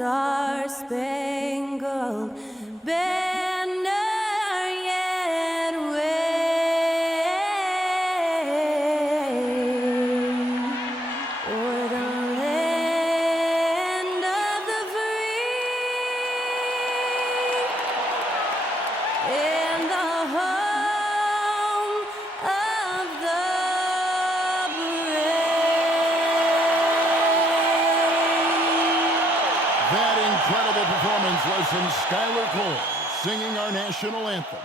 star-spangled banner yet wave o'er the land of the free and the home of the brave. That incredible performance was from Skylar Cole, singing our national anthem.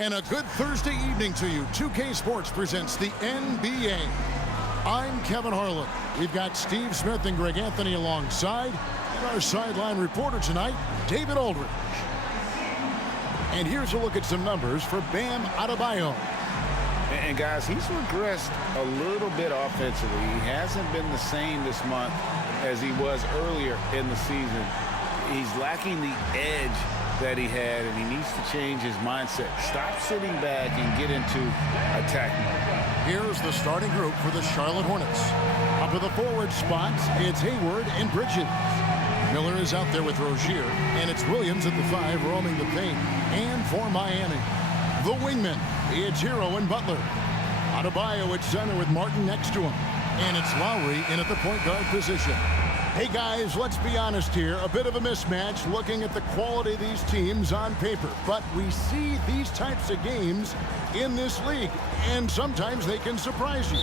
And a good Thursday evening to you. 2K Sports presents the NBA. I'm Kevin Harlan. We've got Steve Smith and Greg Anthony alongside. And our sideline reporter tonight, David Aldridge. And here's a look at some numbers for Bam Adebayo. And guys, he's regressed a little bit offensively. He hasn't been the same this month as he was earlier in the season. He's lacking the edge that he had, and he needs to change his mindset. Stop sitting back and get into attack mode. Here's the starting group for the Charlotte Hornets. Up at the forward spots, it's Hayward and Bridges. Miller is out there with Rozier, and it's Williams at the 5 roaming the paint. And for Miami, the wingmen, it's Hero and Butler. Adebayo at center with Martin next to him. And it's Lowry in at the point guard position. Hey guys, let's be honest here. A bit of a mismatch looking at the quality of these teams on paper. But we see these types of games in this league, and sometimes they can surprise you.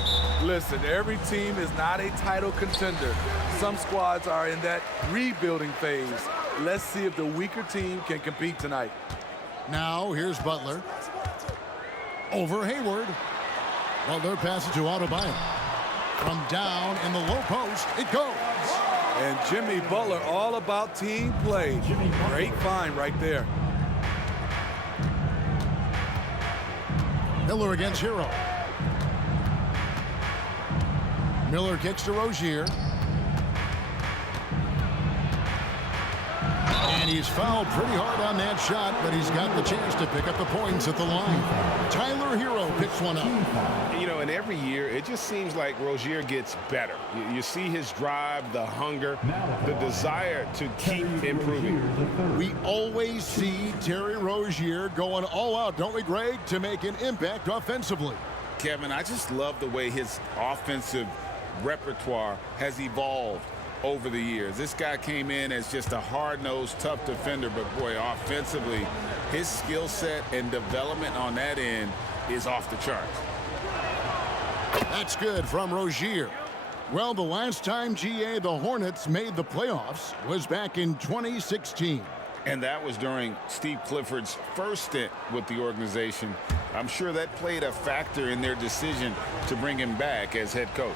Listen, every team is not a title contender. Some squads are in that rebuilding phase. Let's see if the weaker team can compete tonight. Now, here's Butler. Over Hayward. Butler passes to Adebayo. From down in the low post, it goes. And Jimmy Butler, all about team play. Great find right there. Miller against Hero. Miller kicks to Rozier. And he's fouled pretty hard on that shot, but he's got the chance to pick up the points at the line. Tyler Hero picks one up. You know, and every year, it just seems like Rozier gets better. You see his drive, the hunger, the desire to keep improving. We always see Terry Rozier going all out, don't we, Greg, to make an impact offensively. Kevin, I just love the way his offensive repertoire has evolved over the years. This guy came in as just a hard-nosed, tough defender, but boy, offensively, his skill set and development on that end is off the charts. That's good from Rozier. Well, the last time, GA, the Hornets made the playoffs was back in 2016. And that was during Steve Clifford's first stint with the organization. I'm sure that played a factor in their decision to bring him back as head coach.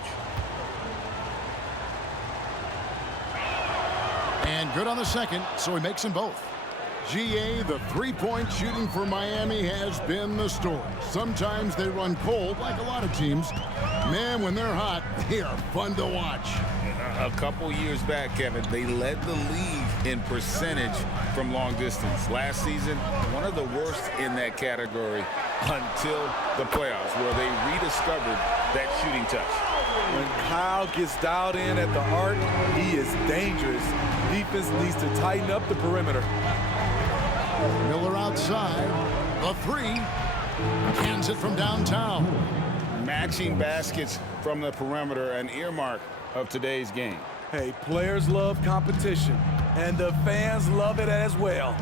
And good on the second, so he makes them both. GA, the three-point shooting for Miami has been the story. Sometimes they run cold, like a lot of teams. Man, when they're hot, they are fun to watch. A couple years back, Kevin, they led the league in percentage from long distance. Last season, one of the worst in that category until the playoffs, where they rediscovered that shooting touch. When Kyle gets dialed in at the arc, he is dangerous. Defense needs to tighten up the perimeter. Miller outside. The three. Cans it from downtown. Matching baskets from the perimeter, an earmark of today's game. Hey, players love competition, and the fans love it as well.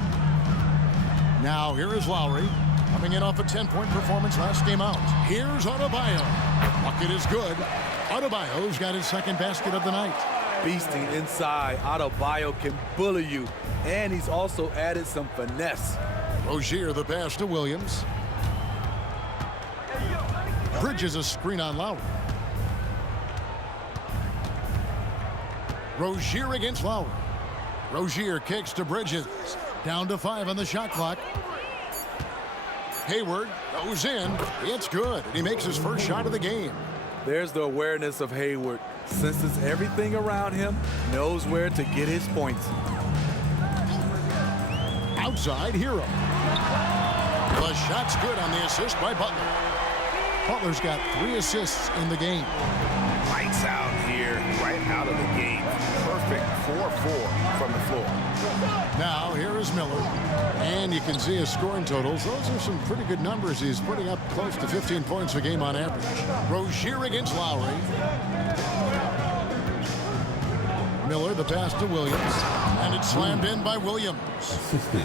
Now here is Lowry, coming in off a 10-point performance last game out. Here's Adebayo. Bucket is good. Adebayo's got his second basket of the night. Beasting inside, Adebayo can bully you, and he's also added some finesse. Rozier the pass to Williams. Bridges a screen on Lowry. Rozier against Lowry. Rozier kicks to Bridges. Down to 5 on the shot clock. Hayward goes in. It's good. And he makes his first shot of the game. There's the awareness of Hayward. Senses everything around him, knows where to get his points. Outside, Hero. The shot's good on the assist by Butler. Butler's got 3 assists in the game. Lights out here, right out of the gate. Perfect 4-4 from the floor. Now, here is Miller. And you can see his scoring totals. Those are some pretty good numbers. He's putting up close to 15 points a game on average. Rozier against Lowry. Miller, the pass to Williams. And it's slammed in by Williams.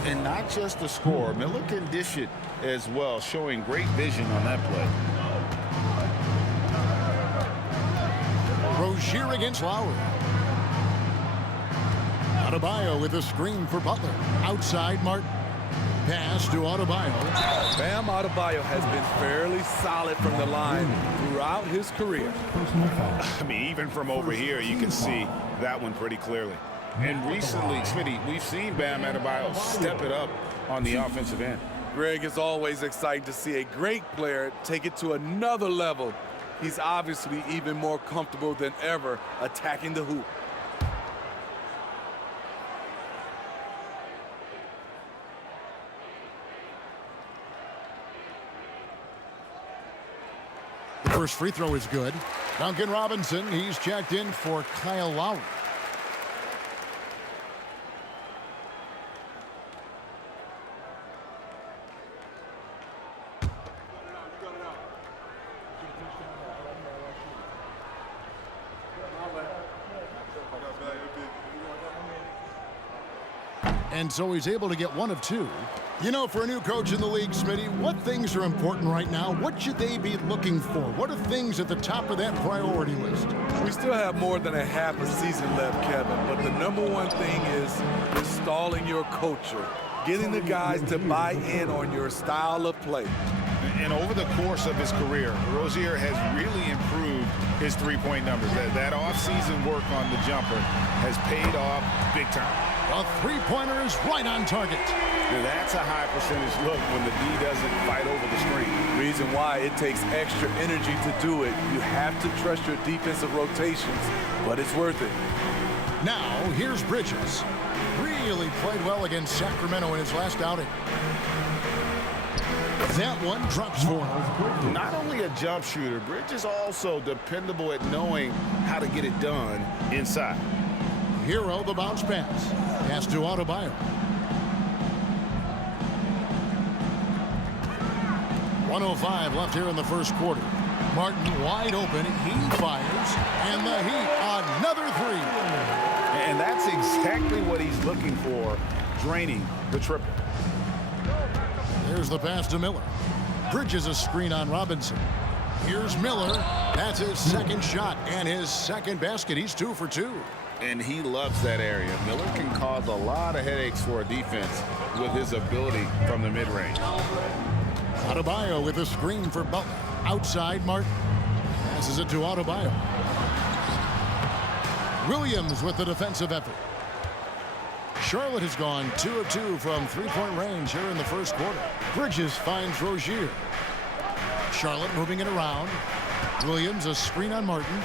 And not just the score. Miller can dish it as well, showing great vision on that play. Rozier against Lowry. Adebayo with a screen for Butler. Outside, Martin. Pass to Adebayo. Bam Adebayo has been fairly solid from the line throughout his career. I mean, even from over here, you can see that one pretty clearly. And recently, Smitty, we've seen Bam Adebayo step it up on the offensive end. Greg, is always exciting to see a great player take it to another level. He's obviously even more comfortable than ever attacking the hoop. The first free throw is good. Duncan Robinson, he's checked in for Kyle Lowry. And so he's able to get 1 of 2. You know, for a new coach in the league, Smitty, what things are important right now? What should they be looking for? What are things at the top of that priority list? We still have more than a half a season left, Kevin, but the number one thing is installing your culture, getting the guys to buy in on your style of play. And over the course of his career, Rozier has really improved his three-point numbers. That off-season work on the jumper has paid off big time. A three-pointer is right on target. That's a high percentage look when the D doesn't fight over the screen. Reason why it takes extra energy to do it. You have to trust your defensive rotations, but it's worth it. Now, here's Bridges. Really played well against Sacramento in his last outing. That one drops for him. Not only a jump shooter, Bridges also dependable at knowing how to get it done inside. Hero, the bounce pass. Pass to Adebayo. .105 left here in the first quarter. Martin wide open. He fires. And the Heat, another three. And that's exactly what he's looking for, draining the triple. Here's the pass to Miller. Bridges a screen on Robinson. Here's Miller. That's his second shot and his second basket. He's 2 for 2. And he loves that area. Miller can cause a lot of headaches for a defense with his ability from the mid-range. Adebayo with a screen for Butler. Outside, Martin. Passes it to Adebayo. Williams with the defensive effort. Charlotte has gone 2 of 2 from three-point range here in the first quarter. Bridges finds Rozier. Charlotte moving it around. Williams a screen on Martin.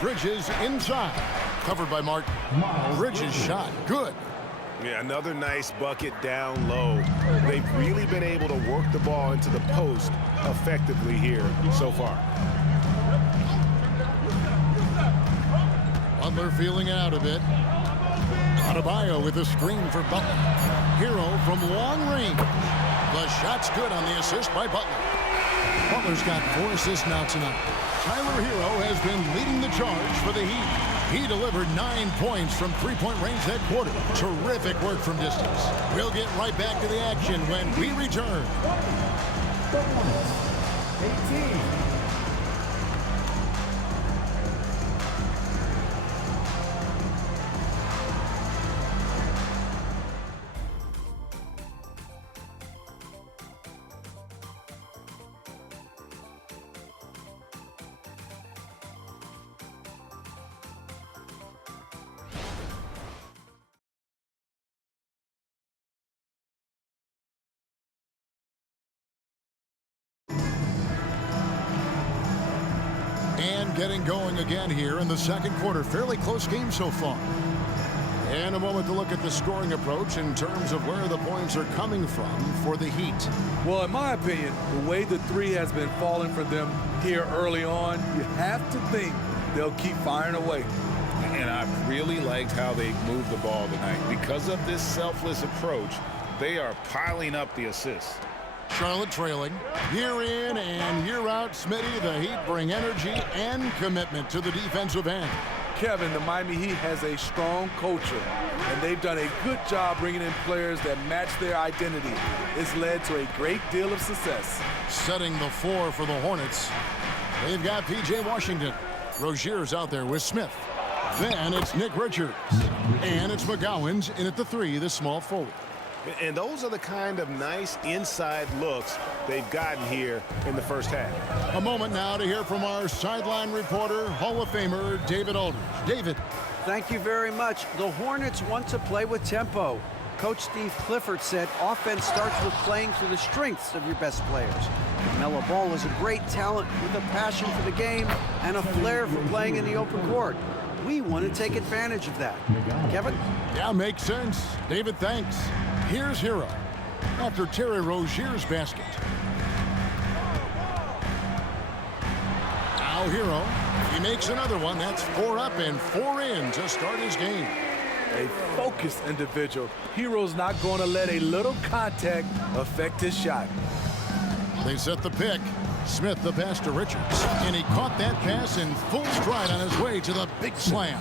Bridges inside. Covered by Martin. Bridges shot. Good. Yeah, another nice bucket down low. They've really been able to work the ball into the post effectively here so far. Butler feeling it out a bit. Adebayo with a screen for Butler. Hero from long range. The shot's good on the assist by Butler. Butler's got 4 assists now tonight. Tyler Hero has been leading the charge for the Heat. He delivered 9 points from three-point range that quarter. Terrific work from distance. We'll get right back to the action when we return. 18. momentum getting going again here in the second quarter. Fairly close game so far. And a moment to look at the scoring approach in terms of where the points are coming from for the Heat. Well, in my opinion, the way the three has been falling for them here early on, you have to think they'll keep firing away. And I really liked how they moved the ball tonight. Because of this selfless approach, they are piling up the assists. Charlotte trailing. Year in and year out, Smitty, the Heat bring energy and commitment to the defensive end. Kevin, the Miami Heat has a strong culture, and they've done a good job bringing in players that match their identity. It's led to a great deal of success. Setting the floor for the Hornets. They've got P.J. Washington. Rozier's out there with Smith. Then it's Nick Richards. And it's McGowan's in at the 3, the small forward. And those are the kind of nice inside looks they've gotten here in the first half. A moment now to hear from our sideline reporter, Hall of Famer David Aldridge. David. Thank you very much. The Hornets want to play with tempo. Coach Steve Clifford said offense starts with playing to the strengths of your best players. Melo Ball is a great talent with a passion for the game and a flair for playing in the open court. We want to take advantage of that. Kevin? Yeah, makes sense. David, thanks. Here's Hero after Terry Rozier's basket. Now Hero. He makes another one. That's 4 up and 4 in to start his game. A focused individual. Hero's not going to let a little contact affect his shot. They set the pick. Smith the pass to Richards. And he caught that pass in full stride on his way to the big slam.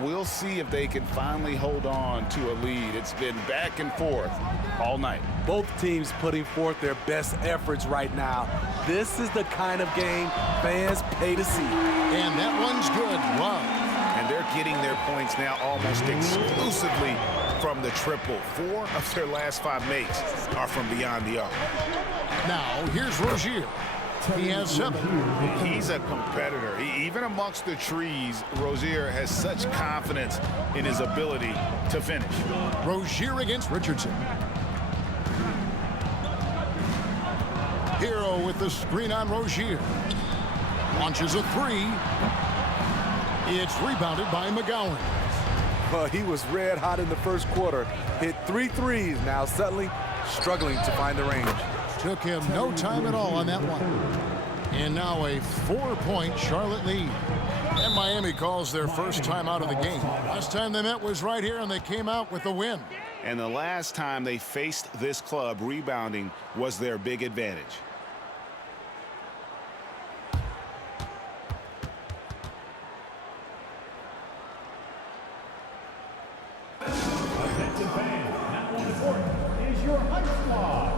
We'll see if they can finally hold on to a lead. It's been back and forth all night. Both teams putting forth their best efforts right now. This is the kind of game fans pay to see. And that one's good. Wow. And they're getting their points now almost exclusively from the triple. 4 of their last 5 makes are from beyond the arc. Now here's Rozier. He has 7. He's a competitor. Even amongst the trees, Rozier has such confidence in his ability to finish. Rozier against Richardson. Hero with the screen on Rozier. Launches a 3. It's rebounded by McGowan. He was red hot in the first quarter. Hit 3 threes. Now suddenly struggling to find the range. Took him no time at all on that one. And now a 4-point Charlotte lead. And Miami calls their first time out of the game. Last time they met was right here, and they came out with a win. And the last time they faced this club, rebounding was their big advantage. Attention fans, now on the court is your Hunt Squad.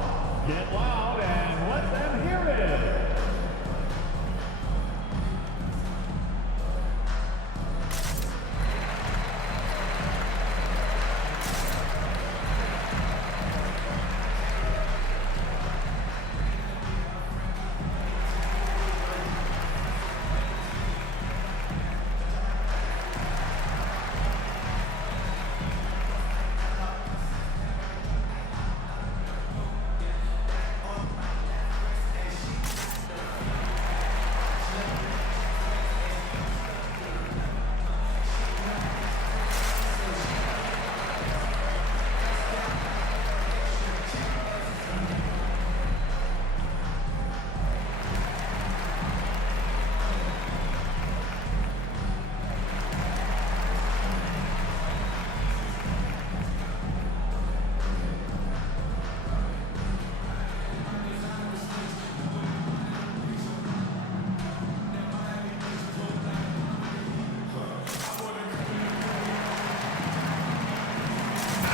Get loud and let them hear it.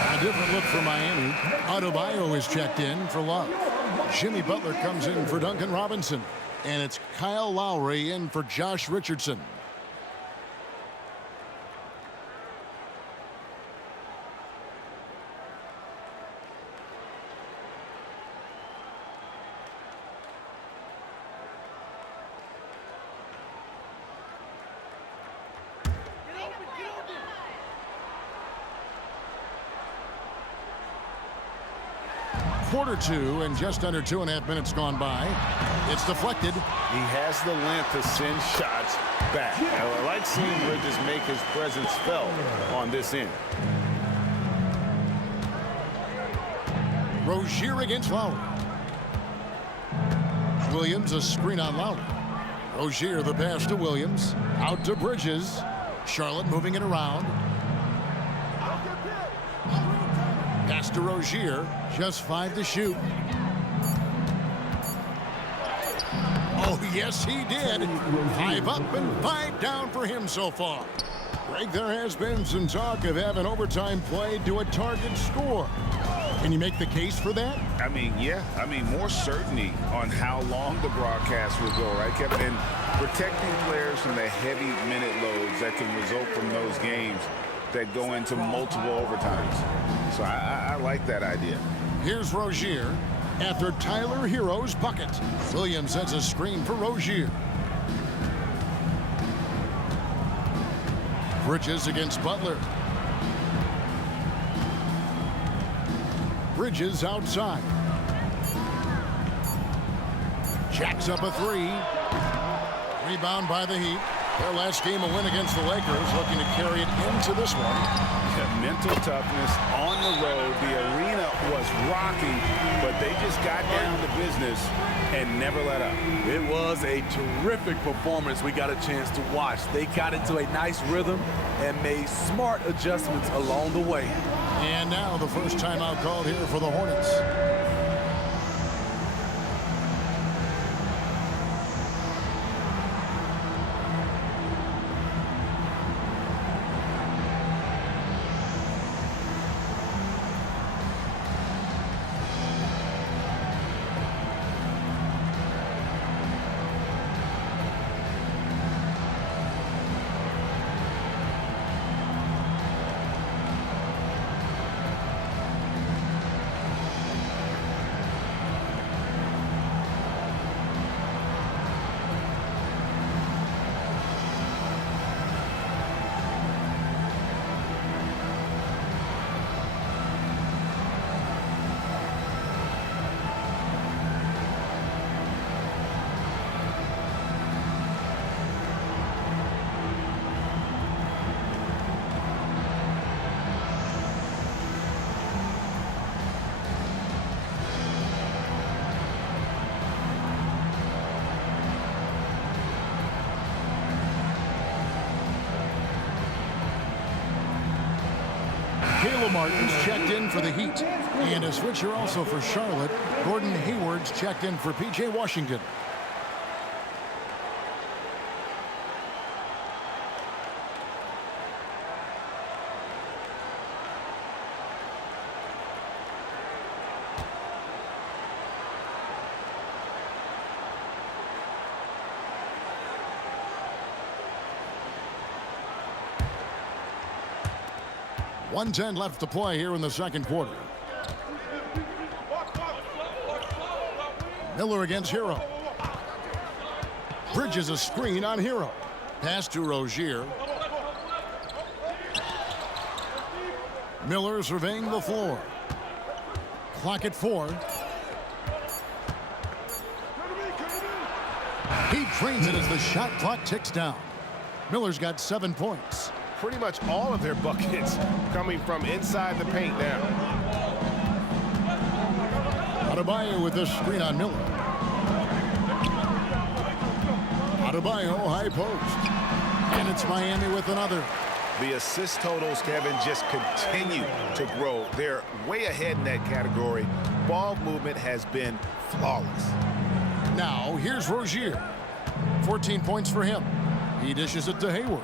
A different look for Miami. Adebayo is checked in for Love. Jimmy Butler comes in for Duncan Robinson. And it's Kyle Lowry in for Josh Richardson. quarter two, and just under 2.5 minutes gone by. It's deflected. He has the length to send shots back. I like seeing Bridges make his presence felt on this end. Rozier against Lowry. Williams, a screen on Lowry. Rozier, the pass to Williams. Out to Bridges. Charlotte moving it around. Pass to Rozier. Just 5 to shoot. Oh, yes, he did. 5 up and 5 down for him so far. Greg, there has been some talk of having overtime played to a target score. Can you make the case for that? I mean, yeah. I mean, more certainty on how long the broadcast will go, right, Kevin? And protecting players from the heavy minute loads that can result from those games that go into multiple overtimes. So I like that idea. Here's Rozier after Tyler Hero's bucket. Williams sets a screen for Rozier. Bridges against Butler. Bridges outside. Jacks up a 3. Rebound by the Heat. Their last game a win against the Lakers, looking to carry it into this one. Yeah, mental toughness on the road. The arena was rocking, but they just got down to business and never let up. It was a terrific performance we got a chance to watch. They got into a nice rhythm and made smart adjustments along the way. And now the first timeout called here for the Hornets. Caleb Martin's checked in for the Heat. And a switcher also for Charlotte. Gordon Hayward's checked in for P.J. Washington. .110 left to play here in the second quarter. Miller against Hero. Bridges a screen on Hero. Pass to Rozier. Miller surveying the floor. Clock at 4. He drains it as the shot clock ticks down. Miller's got 7 points. Pretty much all of their buckets coming from inside the paint now. Adebayo with this screen on Miller. Adebayo high post. And it's Miami with another. The assist totals, Kevin, just continue to grow. They're way ahead in that category. Ball movement has been flawless. Now here's Rozier. 14 points for him. He dishes it to Hayward.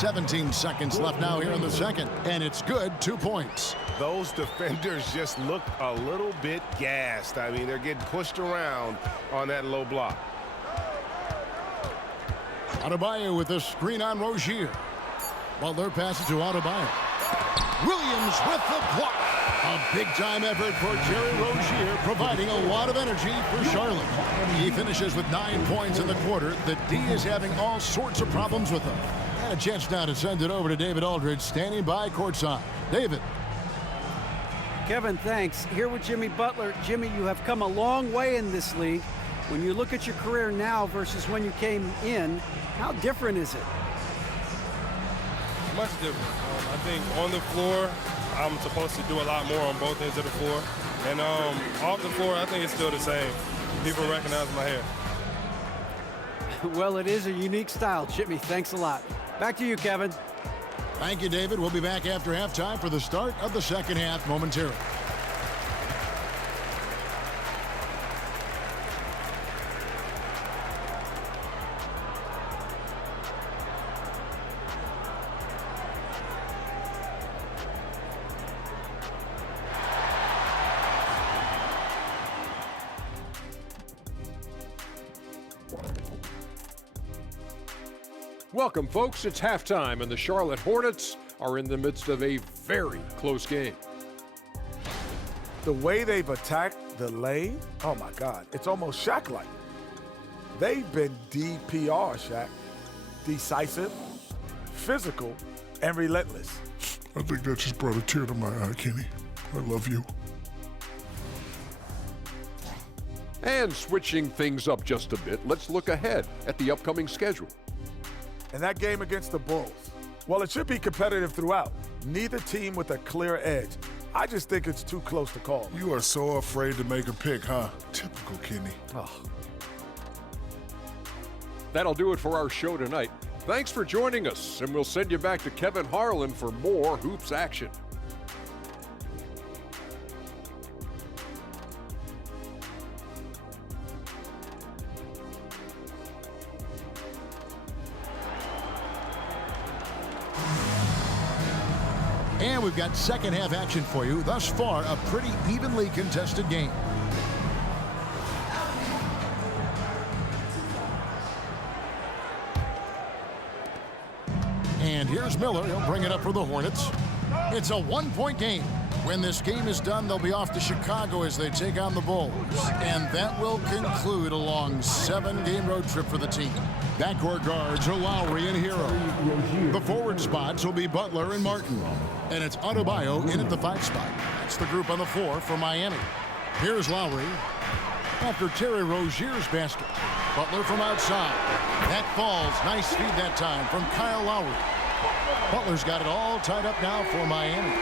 17 seconds left now here in the second, and it's good. 2 points. Those defenders just look a little bit gassed. I mean, they're getting pushed around on that low block. Adebayo with a screen on Rozier. Butler passes to Adebayo. Williams with the block. A big-time effort for Jerry Rozier, providing a lot of energy for Charlotte. He finishes with 9 points in the quarter. The D is having all sorts of problems with him. And a chance now to send it over to David Aldridge, standing by courtside. David. Kevin, thanks. Here with Jimmy Butler. Jimmy, you have come a long way in this league. When you look at your career now versus when you came in, how different is it? Much different. I think on the floor, I'm supposed to do a lot more on both ends of the floor. And off the floor, I think it's still the same. People recognize my hair. Well, it is a unique style, Jimmy. Thanks a lot. Back to you, Kevin. Thank you, David. We'll be back after halftime for the start of the second half momentarily. Welcome, folks. It's halftime, and the Charlotte Hornets are in the midst of a very close game. The way they've attacked the lane, oh my God, it's almost Shaq-like. They've been DPR, Shaq. Decisive, physical, and relentless. I think that just brought a tear to my eye, Kenny. I love you. And switching things up just a bit, let's look ahead at the upcoming schedule. And that game against the Bulls, well, it should be competitive throughout. Neither team with a clear edge. I just think it's too close to call. You are so afraid to make a pick, huh? Typical Kenny. Oh. That'll do it for our show tonight. Thanks for joining us, and we'll send you back to Kevin Harlan for more hoops action. And we've got second half action for you. Thus far, a pretty evenly contested game. And here's Miller. He'll bring it up for the Hornets. It's a one-point game. When this game is done, they'll be off to Chicago as they take on the Bulls. And that will conclude a long 7-game road trip for the team. Backcourt guards are Lowry and Hero. The forward spots will be Butler and Martin. And it's Adebayo in at the 5 spot. That's the group on the floor for Miami. Here's Lowry. After Terry Rozier's basket. Butler from outside. That falls. Nice feed that time from Kyle Lowry. Butler's got it all tied up now for Miami.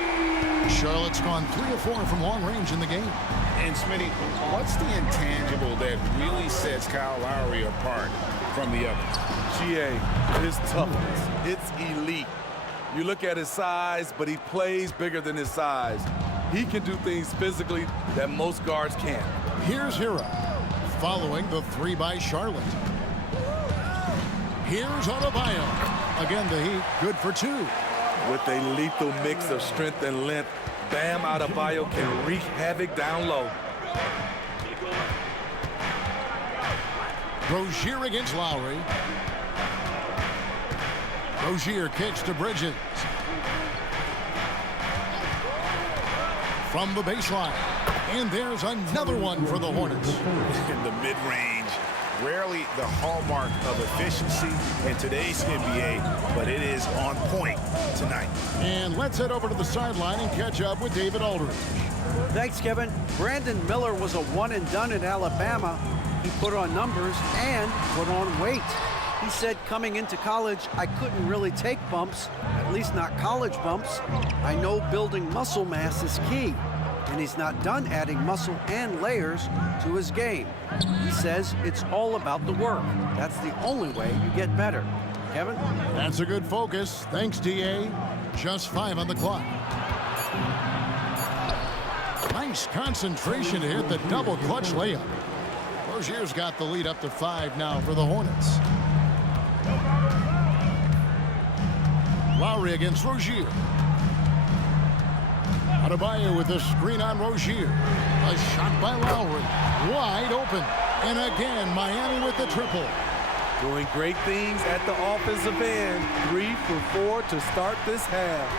Charlotte's gone 3 of 4 from long range in the game. And Smitty, what's the intangible that really sets Kyle Lowry apart from the others? GA, his toughness. It's elite. You look at his size, but he plays bigger than his size. He can do things physically that most guards can't. Here's Hero, following the 3 by Charlotte. Here's Adebayo. Again, the Heat, good for 2. With a lethal mix of strength and length, Bam Adebayo can wreak havoc down low. Rozier against Lowry. Rozier kicks to Bridges. From the baseline. And there's another one for the Hornets. In the mid-range, rarely the hallmark of efficiency in today's NBA, but it is on point tonight. And let's head over to the sideline and catch up with David Aldridge. Thanks, Kevin. Brandon Miller was a one-and-done at Alabama. He put on numbers and put on weight. He said coming into college, I couldn't really take bumps, at least not college bumps. I know building muscle mass is key, and he's not done adding muscle and layers to his game. He says it's all about the work. That's the only way you get better. Kevin? That's a good focus. Thanks, D.A. Just 5 on the clock. Nice concentration to hit the double clutch layup. Rozier's got the lead up to 5 now for the Hornets. Lowry against Rozier. Adebayo with the screen on Rozier. A shot by Lowry. Wide open. And again, Miami with the triple. Doing great things at the offensive end. 3 for 4 to start this half.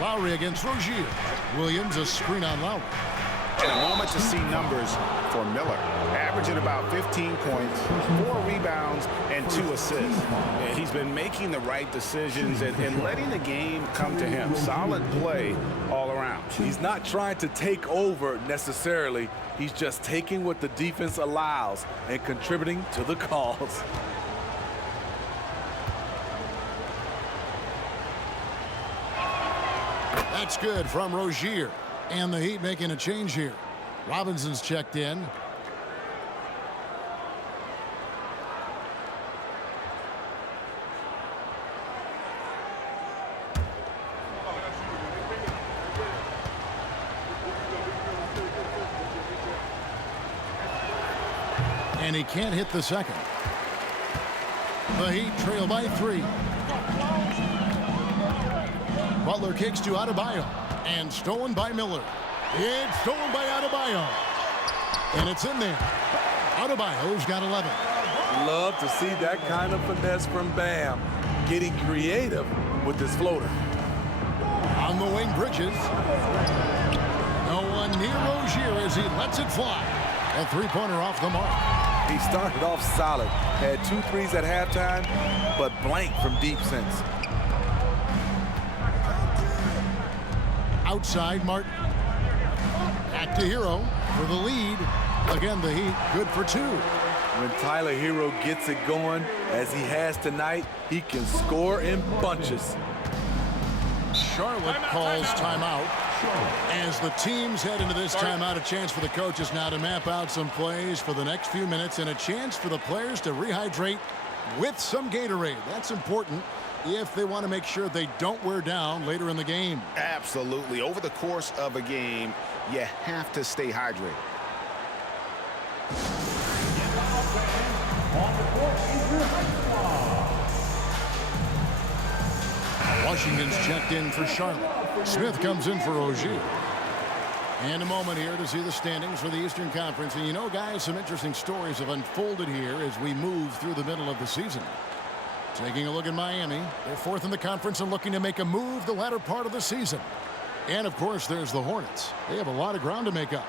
Lowry against Rozier. Williams a screen on Lowry. And a moment to see numbers for Miller. averaging about 15 points, 4 rebounds, and 2 assists. And he's been making the right decisions and letting the game come to him. Solid play all around. He's not trying to take over necessarily. He's just taking what the defense allows and contributing to the cause. That's good from Rozier. And the Heat making a change here. Robinson's checked in. And he can't hit the second. The Heat trail by 3. Butler kicks to Adebayo. And stolen by Miller. It's stolen by Adebayo. And it's in there. Adebayo's got 11. Love to see that kind of finesse from Bam. Getting creative with this floater. On the wing, Bridges. No one near Rozier as he lets it fly. A three-pointer off the mark. He started off solid. Had 2 threes at halftime, but blank from deep since. Outside, Martin. Back to Hero for the lead. Again, the Heat good for 2. When Tyler Hero gets it going, as he has tonight, he can score in bunches. Charlotte calls timeout. As the teams head into this timeout, a chance for the coaches now to map out some plays for the next few minutes and a chance for the players to rehydrate with some Gatorade. That's important if they want to make sure they don't wear down later in the game. Absolutely. Over the course of a game, you have to stay hydrated. On the court is your high squad. Washington's checked in for Charlotte. Smith comes in for Rozier. And a moment here to see the standings for the Eastern Conference. And you know, guys, some interesting stories have unfolded here as we move through the middle of the season. Taking a look at Miami. They're 4th in the conference and looking to make a move the latter part of the season. And, of course, there's the Hornets. They have a lot of ground to make up.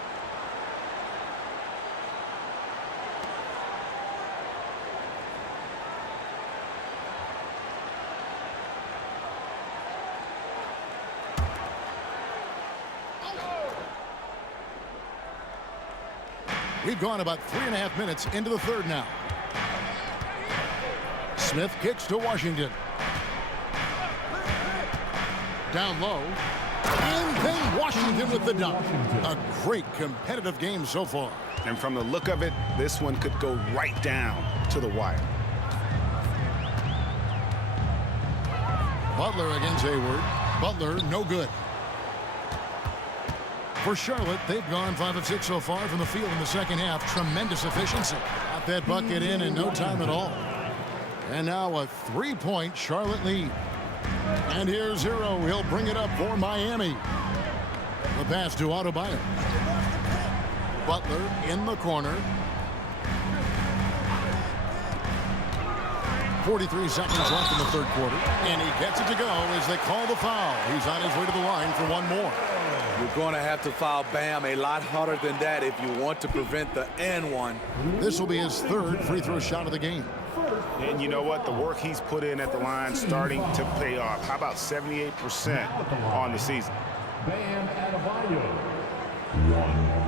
We've gone about 3.5 minutes into the third now. Smith kicks to Washington. Down low. And then Washington with the dunk. A great competitive game so far. And from the look of it, this one could go right down to the wire. Butler against Hayward. Butler, no good. For Charlotte, they've gone 5 of 6 so far from the field in the second half. Tremendous efficiency. Got that bucket in no time at all. And now a 3-point Charlotte lead. And here's Hero. He'll bring it up for Miami. The pass to Adebayo. Butler in the corner. 43 seconds left in the third quarter. And he gets it to go as they call the foul. He's on his way to the line for one more. You're going to have to foul Bam a lot harder than that if you want to prevent the N1. This will be his 3rd free throw shot of the game. And you know what? The work he's put in at the line starting to pay off. How about 78% on the season? Bam Adebayo. 1.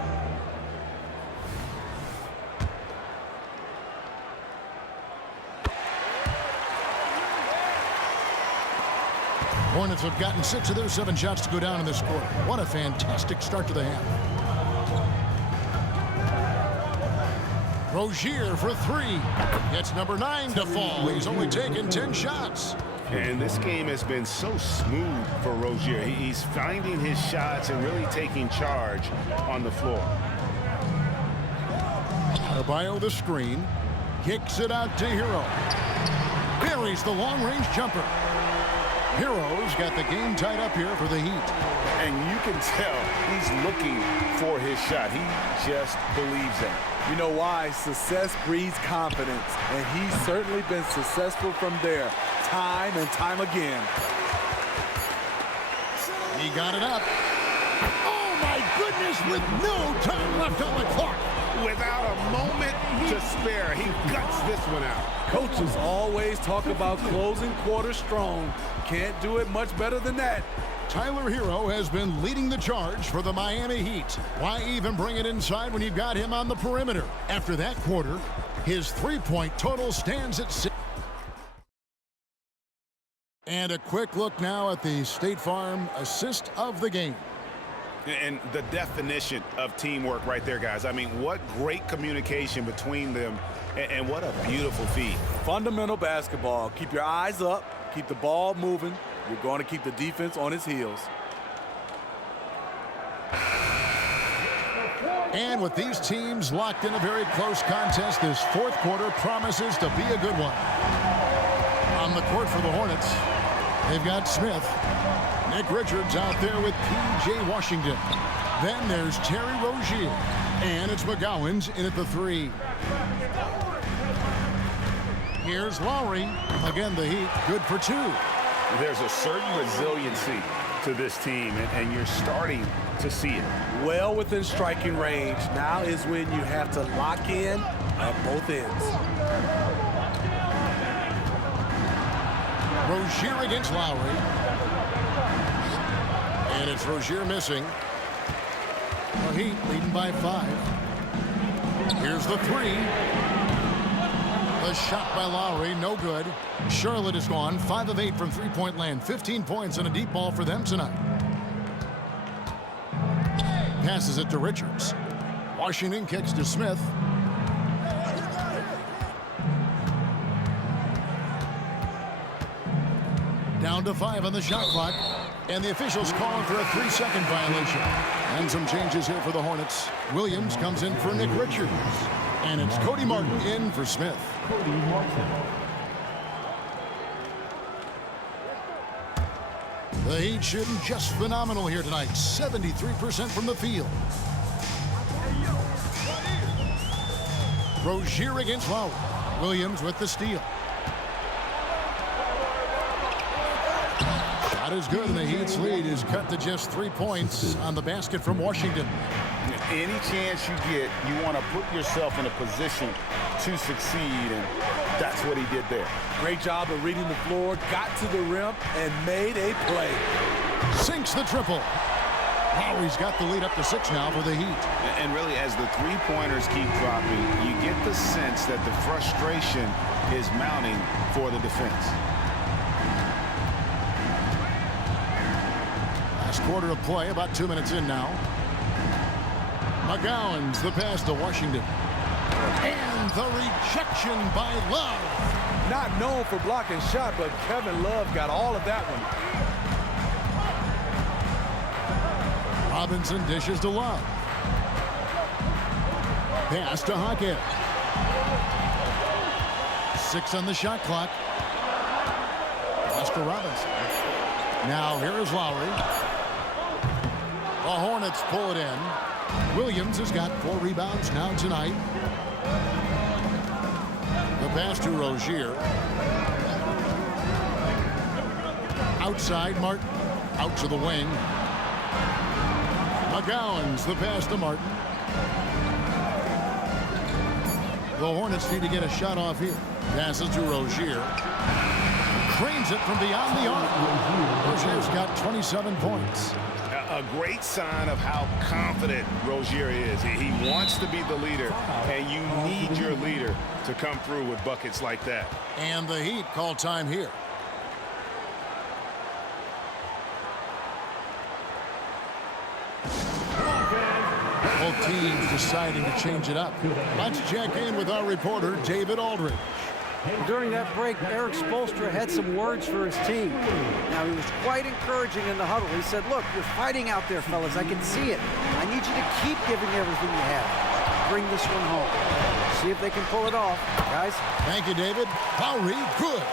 Hornets have gotten 6 of their 7 shots to go down in this quarter. What a fantastic start to the half. Rozier for 3. Gets number 9 to fall. He's only taken 10 shots. And this game has been so smooth for Rozier. He's finding his shots and really taking charge on the floor. Adebayo the screen. Kicks it out to Hero. Buries the long-range jumper. Hero's got the game tied up here for the Heat. And you can tell he's looking for his shot. He just believes in it. You know why? Success breeds confidence, and he's certainly been successful from there, time and time again. He got it up. Oh, my goodness, with no time left on the clock. without a moment to spare. He guts this one out. Coaches always talk about closing quarters strong. Can't do it much better than that. Tyler Hero has been leading the charge for the Miami Heat. Why even bring it inside when you've got him on the perimeter? After that quarter, his three-point total stands at 6. And a quick look now at the State Farm assist of the game. And the definition of teamwork right there, guys. I mean, what great communication between them, and what a beautiful feed. Fundamental basketball. Keep your eyes up. Keep the ball moving. You're going to keep the defense on its heels. And with these teams locked in a very close contest, this fourth quarter promises to be a good one. On the court for the Hornets, they've got Smith. Nick Richards out there with P.J. Washington. Then there's Terry Rozier. And it's McGowan's in at the 3. Here's Lowry. Again, the Heat good for 2. There's a certain resiliency to this team, and you're starting to see it. Well within striking range. Now is when you have to lock in at both ends. Rozier against Lowry. And it's Rozier missing. The Heat leading by 5. Here's the 3. The shot by Lowry, no good. Charlotte is gone, 5 of 8 from three-point land. 15 points and a deep ball for them tonight. Passes it to Richards. Washington kicks to Smith. Down to 5 on the shot clock. And the officials calling for a 3-second violation. And some changes here for the Hornets. Williams comes in for Nick Richards. And it's Cody Martin in for Smith. Cody Martin. The Heat shooting just phenomenal here tonight. 73% from the field. Rozier against Lowry. Williams with the steal. Shot is good, and the Heat's lead is cut to just 3 points on the basket from Washington. Any chance you get, you want to put yourself in a position to succeed, and that's what he did there. Great job of reading the floor, got to the rim, and made a play. Sinks the triple. Lowry's got the lead up to 6 now for the Heat. And really, as the three-pointers keep dropping, you get the sense that the frustration is mounting for the defense. Last quarter of play, about 2 minutes in now. McGowan's the pass to Washington. And the rejection by Love. Not known for blocking shot, but Kevin Love got all of that one. Robinson dishes to Love. Pass to Hackett. 6 on the shot clock. Pass to Robinson. Now here is Lowry. The Hornets pull it in. Williams has got 4 rebounds now tonight. The pass to Rozier. Outside, Martin. Out to the wing. McGowan's the pass to Martin. The Hornets need to get a shot off here. Passes to Rozier. Cranes it from beyond the arc. Rozier's got 27 points. A great sign of how confident Rozier is. He wants to be the leader, and you need your leader to come through with buckets like that. And the Heat call time here. Both teams deciding to change it up. Let's check in with our reporter, David Aldridge. During that break, Eric Spoelstra had some words for his team. Now, he was quite encouraging in the huddle. He said, look, you're fighting out there, fellas. I can see it. I need you to keep giving everything you have. Bring this one home. See if they can pull it off. Guys. Thank you, David. Lowry, good.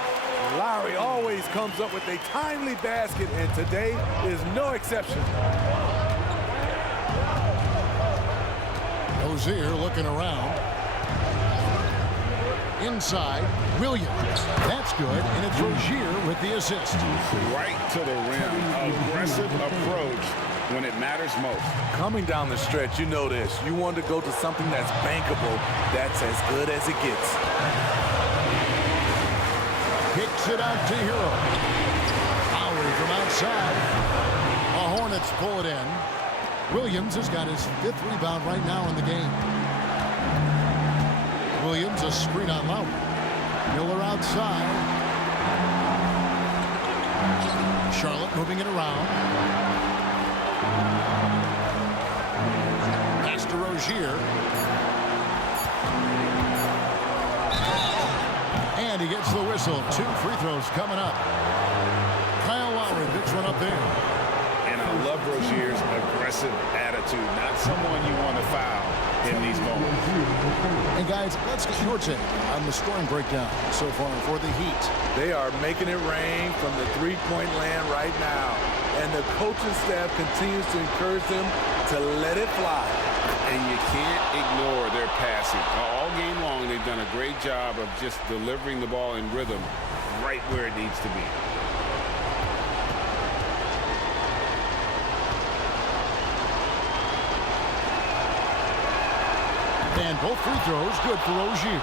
Lowry always comes up with a timely basket, and today is no exception. Rozier looking around. Inside, Williams. That's good, and it's Rozier with the assist. Right to the rim. Aggressive approach when it matters most. Coming down the stretch, you know this. You want to go to something that's bankable. That's as good as it gets. Kicks it out to Hero. Lowry from outside. The Hornets pull it in. Williams has got his 5th rebound right now in the game. Williams, a screen on Lowry. Miller outside. Charlotte moving it around. Pass to Rozier. And he gets the whistle. 2 free throws coming up. Kyle Lowry picks one up there. And I love Rozier's aggressive attitude. Not someone you want to foul in these moments. And guys, let's get your take on the scoring breakdown so far for the Heat. They are making it rain from the three-point land right now. And the coaching staff continues to encourage them to let it fly. And you can't ignore their passing. All game long, they've done a great job of just delivering the ball in rhythm right where it needs to be. And both free throws good for Rozier.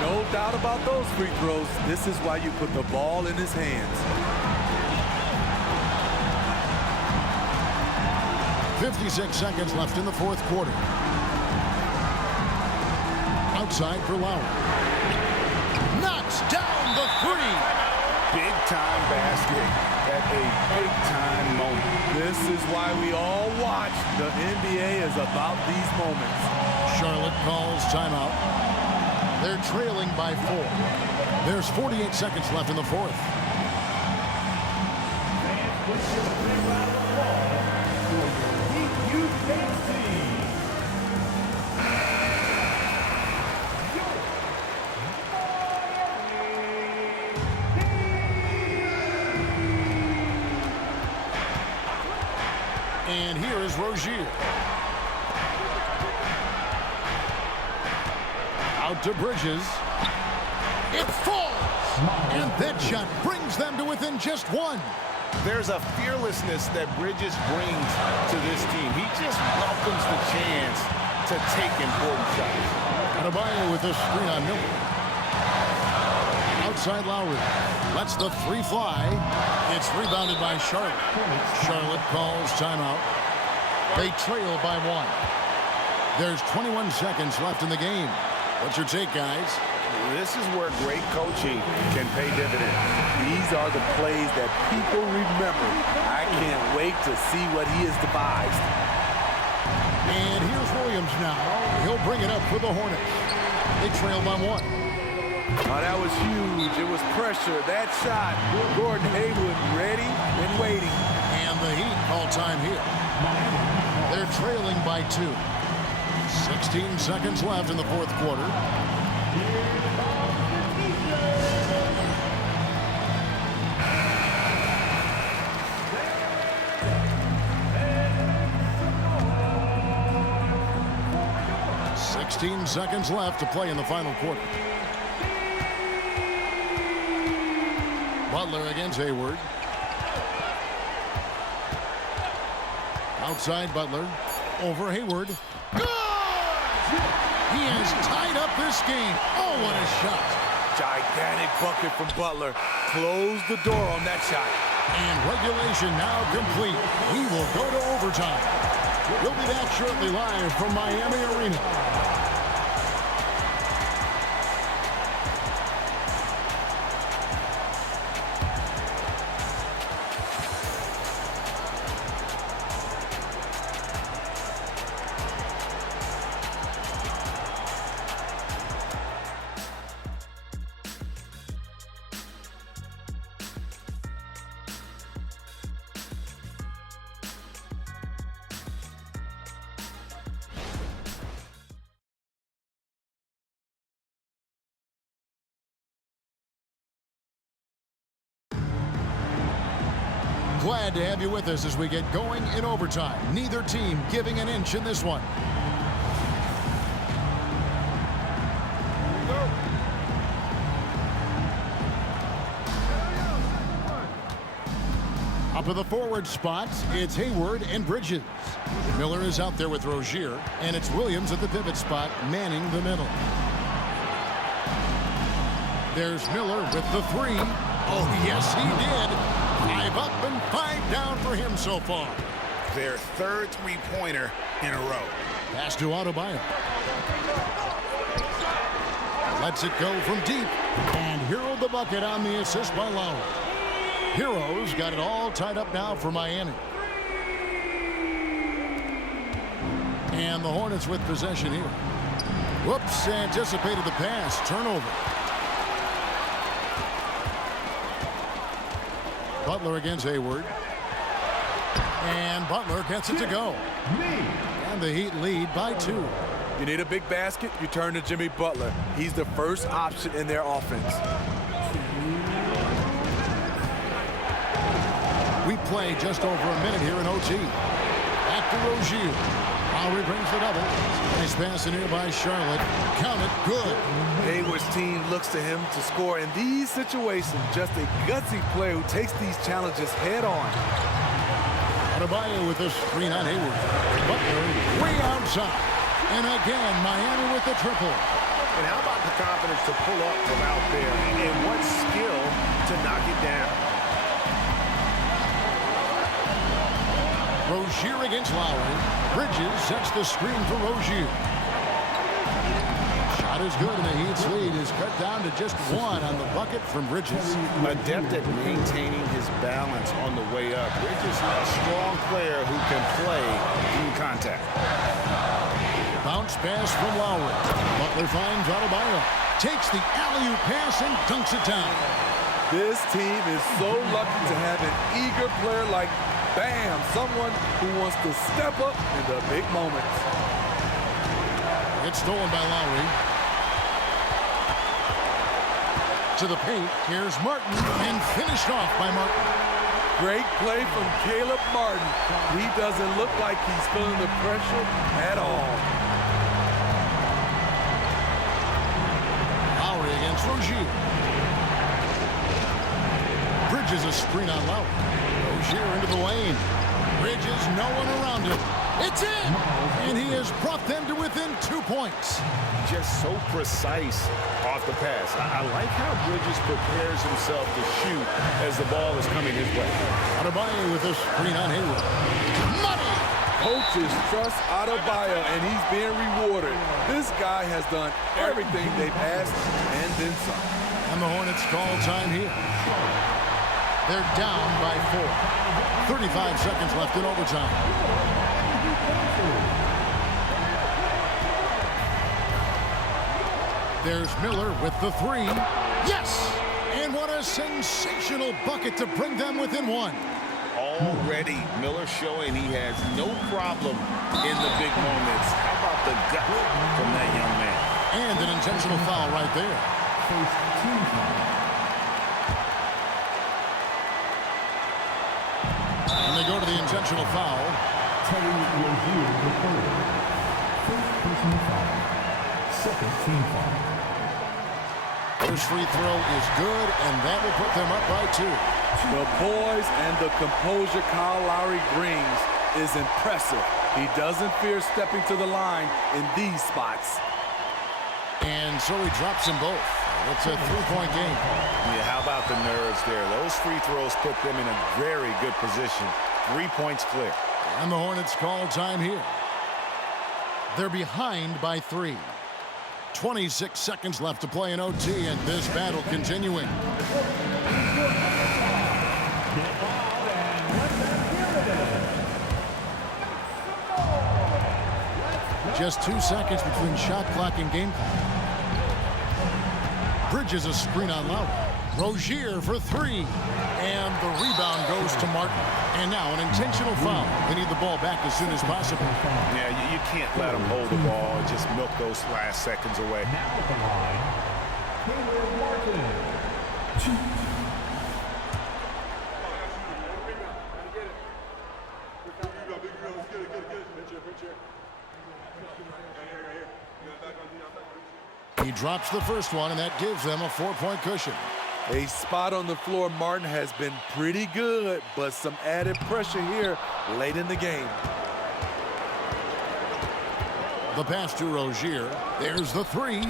No doubt about those free throws. This is why you put the ball in his hands. 56 seconds left in the 4th quarter. Outside for Lowry. Knocks down the 3. Big-time basket at a big-time moment. This is why we all watch. The NBA is about these moments. Charlotte calls timeout. They're trailing by 4. There's 48 seconds left in the 4th. And here is Rozier. Out to Bridges. It falls! And that shot brings them to within just 1. There's a fearlessness that Bridges brings to this team. He just welcomes the chance to take important shots. Adebayo with a screen on Miller. Outside Lowry. Lets the 3 fly. It's rebounded by Charlotte. Charlotte calls timeout. They trail by 1. There's 21 seconds left in the game. What's your take, guys? This is where great coaching can pay dividends. These are the plays that people remember. I can't wait to see what he has devised. And here's Williams now. He'll bring it up for the Hornets. They trail by 1. Oh, that was huge. It was pressure. That shot. Gordon Hayward ready and waiting. And the Heat call time here. They're trailing by 2. 16 seconds left in the 4th quarter. Seconds left to play in the final quarter. Butler against Hayward. Outside Butler. Over Hayward. Good! He has tied up this game. Oh, what a shot. Gigantic bucket from Butler. Close the door on that shot. And regulation now complete. We will go to overtime. We'll be back shortly live from Miami Arena. Glad to have you with us as we get going in overtime. Neither team giving an inch in this one. Up Up at the forward spots, it's Hayward and Bridges. Miller is out there with Rozier, and it's Williams at the pivot spot, manning the middle. There's Miller with the three. Oh, yes, he did. 5 up and 5 down for him so far. Their third three-pointer in a row. Pass to Adebayo. Lets it go from deep. And Hero the bucket on the assist by Lowry. Hero's got it all tied up now for Miami. And the Hornets with possession here. Whoops, anticipated the pass. Turnover. Butler against Hayward. And Butler gets it to go. And the Heat lead by 2. You need a big basket, you turn to Jimmy Butler. He's the first option in their offense. We play just over a minute here in OT. Back to Rozier. Lowry brings the double. Nice pass in here by Charlotte. Count it, good. Hayward's team looks to him to score in these situations. Just a gutsy player who takes these challenges head on. Adebayo with this screen on Hayward. Butler way outside. And again, Miami with the triple. And how about the confidence to pull up from out there? And what skill to knock it down? Rozier against Lowry. Bridges sets the screen for Rozier. Shot is good, and the Heat's lead is cut down to just 1 on the bucket from Bridges. Adept at maintaining his balance on the way up. Bridges is a strong player who can play through contact. Bounce pass from Lowry. Butler finds Adebayo. Takes the alley-oop pass and dunks it down. This team is so lucky to have an eager player like Bam, someone who wants to step up in the big moments. It's stolen by Lowry. To the paint, here's Martin, and finished off by Martin. Great play from Caleb Martin. He doesn't look like he's feeling the pressure at all. Lowry against Rozier. Bridges a screen on Lowry. Rozier into the lane. Bridges, no one around him. It's in! And he has brought them to within 2 points. Just so precise off the pass. I like how Bridges prepares himself to shoot as the ball is coming his way. Adebayo with a screen on Hayward. Money! Coaches trust Adebayo, and he's being rewarded. This guy has done everything they've asked and then some. And the Hornets call time here. They're down by 4. 35 seconds left in overtime. There's Miller with the three. Yes! And what a sensational bucket to bring them within 1. Already, Miller showing he has no problem in the big moments. How about the gut from that young man? And an intentional foul right there. And they go to the intentional foul. Terry Rozier the third. First personal foul. Second team foul. First free throw is good, and that will put them up by 2. The poise and the composure Kyle Lowry brings is impressive. He doesn't fear stepping to the line in these spots. And so he drops them both. It's a 3-point game. Yeah, how about the nerves there? Those free throws put them in a very good position. 3 points clear. And the Hornets call time here. They're behind by 3. 26 seconds left to play in OT, and this battle continuing. Just 2 seconds between shot clock and game clock. Bridges a screen on Lowry. Rozier for 3. And the rebound goes to Martin. And now an intentional foul. They need the ball back as soon as possible. Yeah, you can't let them hold the ball and just milk those last seconds away. Now at the line, Caleb Martin. He drops the first one, and that gives them a 4-point cushion. A spot on the floor, Martin has been pretty good, but some added pressure here late in the game. The pass to Rozier. There's the three.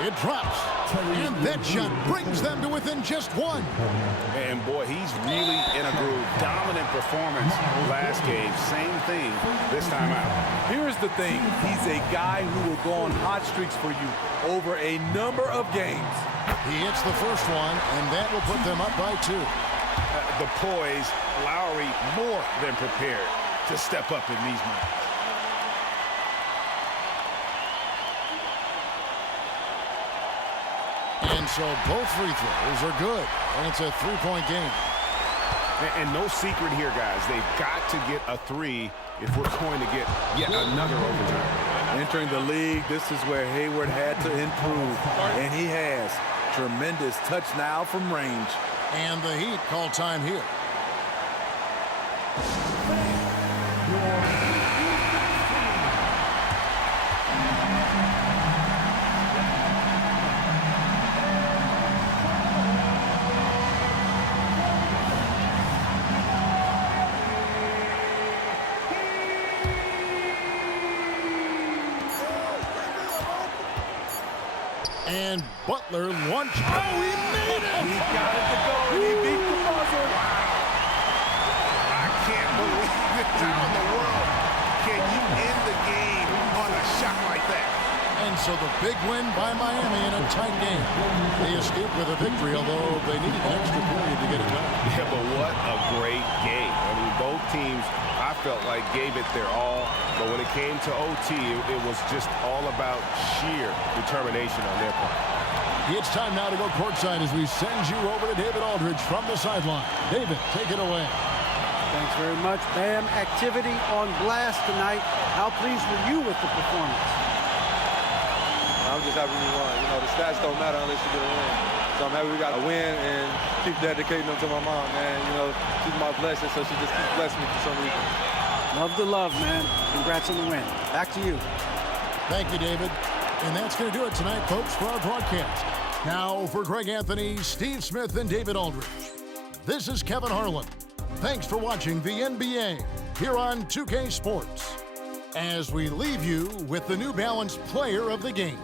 It drops. And that shot brings them to within just one. And boy, he's really in a groove. Dominant performance last game. Same thing this time out. Here's the thing. He's a guy who will go on hot streaks for you over a number of games. He hits the first one, and that will put them up by 2. The poise, Lowry more than prepared to step up in these moments. And so both free throws are good, and it's a 3-point game. And no secret here, guys. They've got to get a 3 if we're going to get yet another overtime. Entering the league, this is where Hayward had to improve, and he has. Tremendous touch now from range. And the Heat call time here. And Butler launched. Oh, he made it! He got it to go, and he beat the buzzer. I can't believe it. How in the world can you end the game on a shot like that? And so the big win by Miami in a tight game. They escaped with a victory, although they needed an extra period to get it done. Yeah, but what a great game. I mean, both teams, I felt like, gave it their all. But when it came to OT, it was just all about sheer determination on their part. It's time now to go courtside as we send you over to David Aldridge from the sideline. David, take it away. Thanks very much, Bam. Activity on blast tonight. How pleased were you with the performance? I'm just happy we won. You know, the stats don't matter unless you get a win. So I'm happy we got a win and keep dedicating them to my mom, man. You know, she's my blessing, so she just keeps blessing me for some reason. Love the love, man. Congrats on the win. Back to you. Thank you, David. And that's going to do it tonight, folks, for our broadcast. Now, for Greg Anthony, Steve Smith, and David Aldridge, this is Kevin Harlan. Thanks for watching the NBA here on 2K Sports, as we leave you with the New Balance Player of the Game.